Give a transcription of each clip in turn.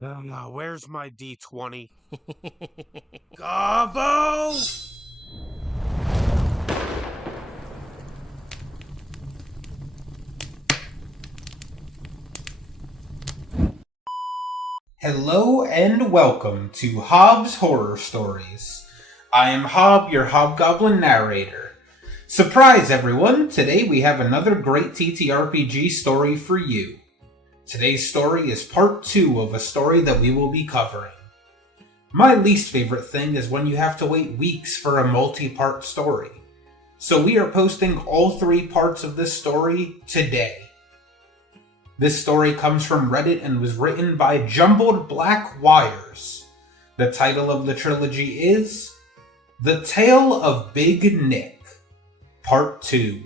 Where's my D20? Gobbo! Hello and welcome to Hobb's Horror Stories. I am Hobb, your hobgoblin narrator. Surprise everyone, today we have another great TTRPG story for you. Today's story is part 2 of a story that we will be covering. My least favorite thing is when you have to wait weeks for a multi-part story. So we are posting all 3 parts of this story today. This story comes from Reddit and was written by Jumbled Black Wires. The title of the trilogy is The Tale of Big Nick, Part 2.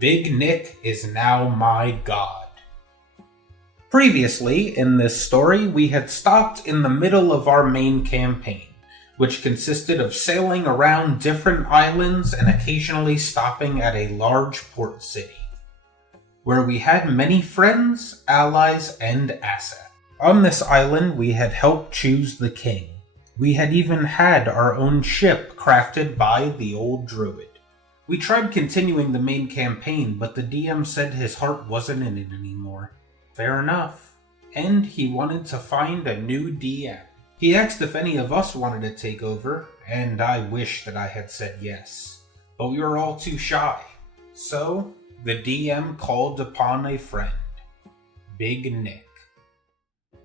Big Nick is now my god. Previously, in this story, we had stopped in the middle of our main campaign, which consisted of sailing around different islands and occasionally stopping at a large port city, where we had many friends, allies, and assets. On this island, we had helped choose the king. We had even had our own ship crafted by the old druid. We tried continuing the main campaign, but the DM said his heart wasn't in it anymore. Fair enough. And he wanted to find a new DM. He asked if any of us wanted to take over, and I wish that I had said yes. But we were all too shy. So, the DM called upon a friend, Big Nick.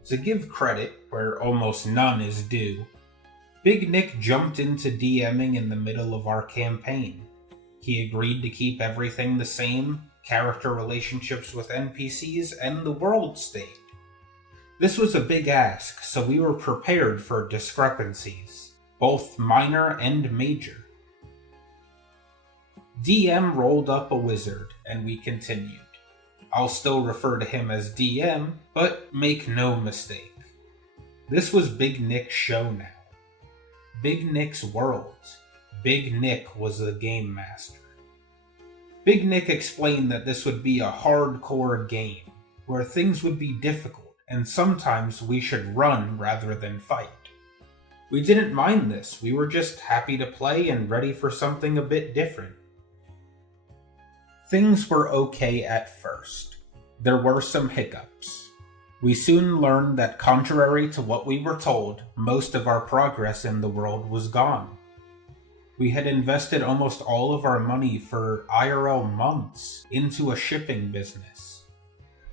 To give credit where almost none is due, Big Nick jumped into DMing in the middle of our campaign. He agreed to keep everything the same, character relationships with NPCs, and the world state. This was a big ask, so we were prepared for discrepancies, both minor and major. DM rolled up a wizard, and we continued. I'll still refer to him as DM, but make no mistake. This was Big Nick's show now. Big Nick's world. Big Nick was the game master. Big Nick explained that this would be a hardcore game, where things would be difficult, and sometimes we should run rather than fight. We didn't mind this, we were just happy to play and ready for something a bit different. Things were okay at first. There were some hiccups. We soon learned that contrary to what we were told, most of our progress in the world was gone. We had invested almost all of our money for IRL months into a shipping business.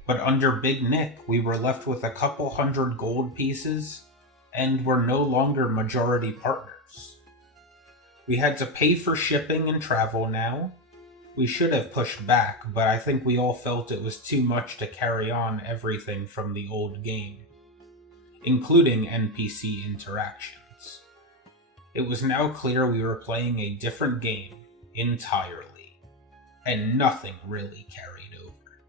But under Big Nick, we were left with a couple hundred gold pieces, and were no longer majority partners. We had to pay for shipping and travel now. We should have pushed back, but I think we all felt it was too much to carry on everything from the old game, including NPC interactions. It was now clear we were playing a different game entirely, and nothing really carried over.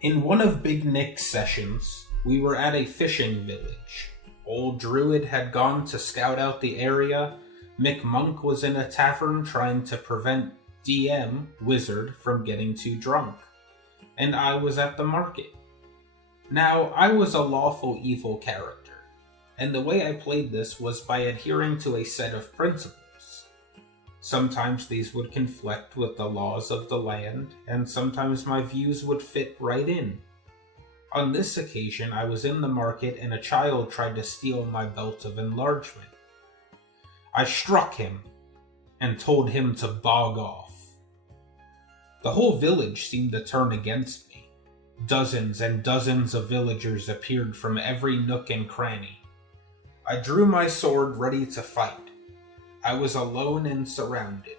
In one of Big Nick's sessions, we were at a fishing village. Old Druid had gone to scout out the area, Mick Monk was in a tavern trying to prevent DM, Wizard, from getting too drunk, and I was at the market. Now, I was a lawful evil character, and the way I played this was by adhering to a set of principles. Sometimes these would conflict with the laws of the land, and sometimes my views would fit right in. On this occasion, I was in the market and a child tried to steal my belt of enlargement. I struck him and told him to bog off. The whole village seemed to turn against me. Dozens and dozens of villagers appeared from every nook and cranny. I drew my sword ready to fight. I was alone and surrounded.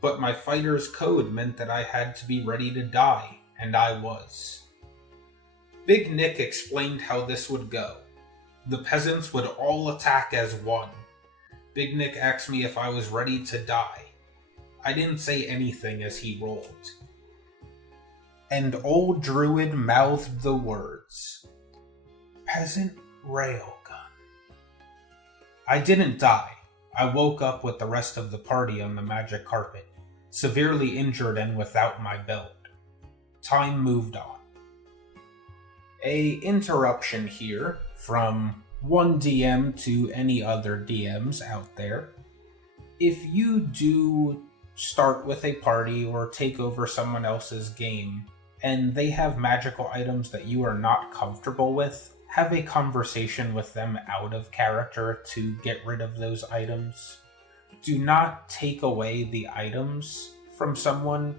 But my fighter's code meant that I had to be ready to die, and I was. Big Nick explained how this would go. The peasants would all attack as one. Big Nick asked me if I was ready to die. I didn't say anything as he rolled. And old Druid mouthed the words, "Peasant railgun." I didn't die. I woke up with the rest of the party on the magic carpet, severely injured and without my belt. Time moved on. A interruption here from one DM to any other DMs out there. If you do start with a party or take over someone else's game and they have magical items that you are not comfortable with, have a conversation with them out of character to get rid of those items. Do not take away the items from someone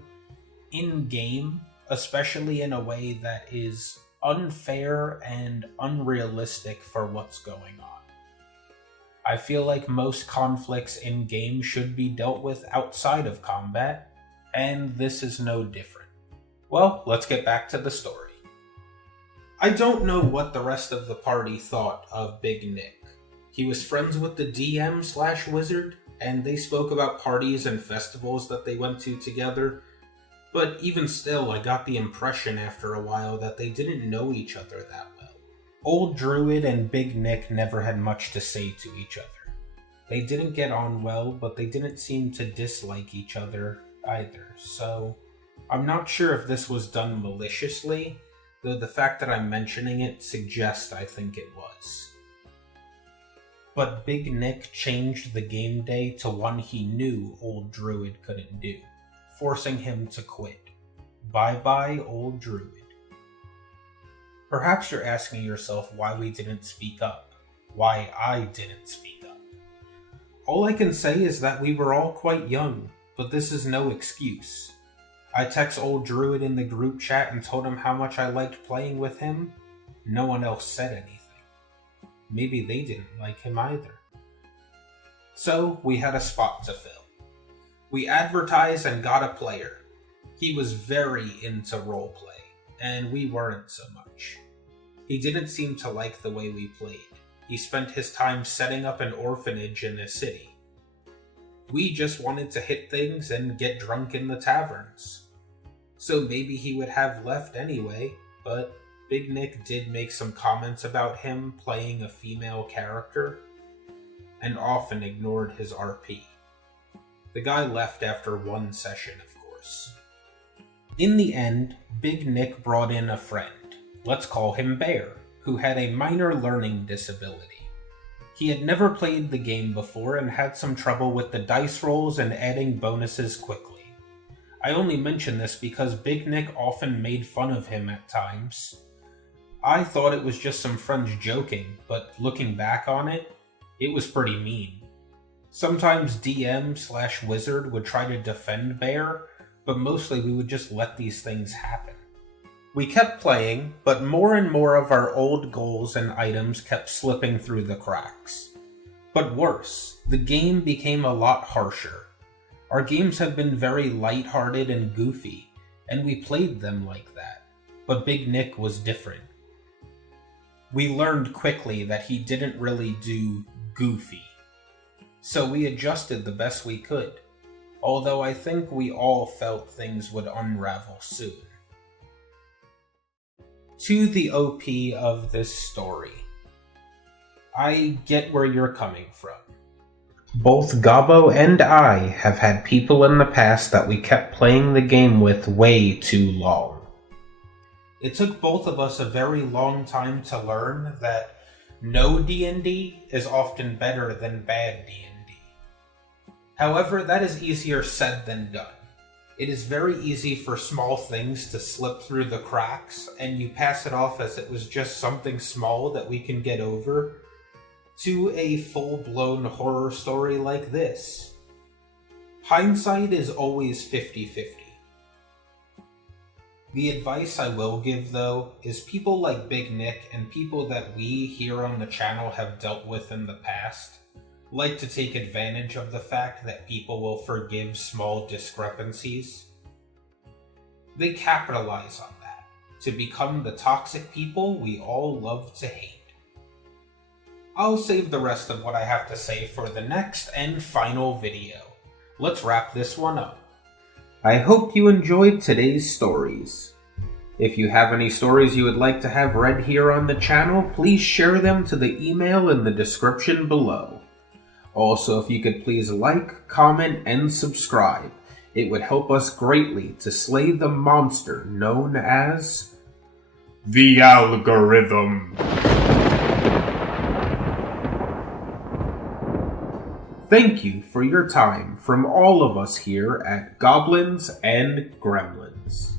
in-game, especially in a way that is unfair and unrealistic for what's going on. I feel like most conflicts in-game should be dealt with outside of combat, and this is no different. Well, let's get back to the story. I don't know what the rest of the party thought of Big Nick. He was friends with the DM/wizard, and they spoke about parties and festivals that they went to together, but even still, I got the impression after a while that they didn't know each other that well. Old Druid and Big Nick never had much to say to each other. They didn't get on well, but they didn't seem to dislike each other either, so I'm not sure if this was done maliciously, though the fact that I'm mentioning it suggests I think it was. But Big Nick changed the game day to one he knew Old Druid couldn't do, forcing him to quit. Bye-bye, Old Druid. Perhaps you're asking yourself why we didn't speak up, why I didn't speak up. All I can say is that we were all quite young, but this is no excuse. I text Old Druid in the group chat and told him how much I liked playing with him. No one else said anything. Maybe they didn't like him either. So we had a spot to fill. We advertised and got a player. He was very into roleplay, and we weren't so much. He didn't seem to like the way we played. He spent his time setting up an orphanage in the city. We just wanted to hit things and get drunk in the taverns. So maybe he would have left anyway, but Big Nick did make some comments about him playing a female character, and often ignored his RP. The guy left after one session, of course. In the end, Big Nick brought in a friend, let's call him Bear, who had a minor learning disability. He had never played the game before and had some trouble with the dice rolls and adding bonuses quickly. I only mention this because Big Nick often made fun of him at times. I thought it was just some friends joking, but looking back on it, it was pretty mean. Sometimes DM/wizard would try to defend Bear, but mostly we would just let these things happen. We kept playing, but more and more of our old goals and items kept slipping through the cracks. But worse, the game became a lot harsher. Our games have been very lighthearted and goofy, and we played them like that. But Big Nick was different. We learned quickly that he didn't really do goofy. So we adjusted the best we could, although I think we all felt things would unravel soon. To the OP of this story. I get where you're coming from. Both Gobbo and I have had people in the past that we kept playing the game with way too long. It took both of us a very long time to learn that no D&D is often better than bad D&D. However, that is easier said than done. It is very easy for small things to slip through the cracks, and you pass it off as it was just something small that we can get over, to a full-blown horror story like this. Hindsight is always 50-50. The advice I will give, though, is people like Big Nick and people that we here on the channel have dealt with in the past like to take advantage of the fact that people will forgive small discrepancies. They capitalize on that to become the toxic people we all love to hate. I'll save the rest of what I have to say for the next and final video. Let's wrap this one up. I hope you enjoyed today's stories. If you have any stories you would like to have read here on the channel, please share them to the email in the description below. Also, if you could please like, comment, and subscribe. It would help us greatly to slay the monster known as the algorithm. Thank you for your time from all of us here at Goblins and Gremlins.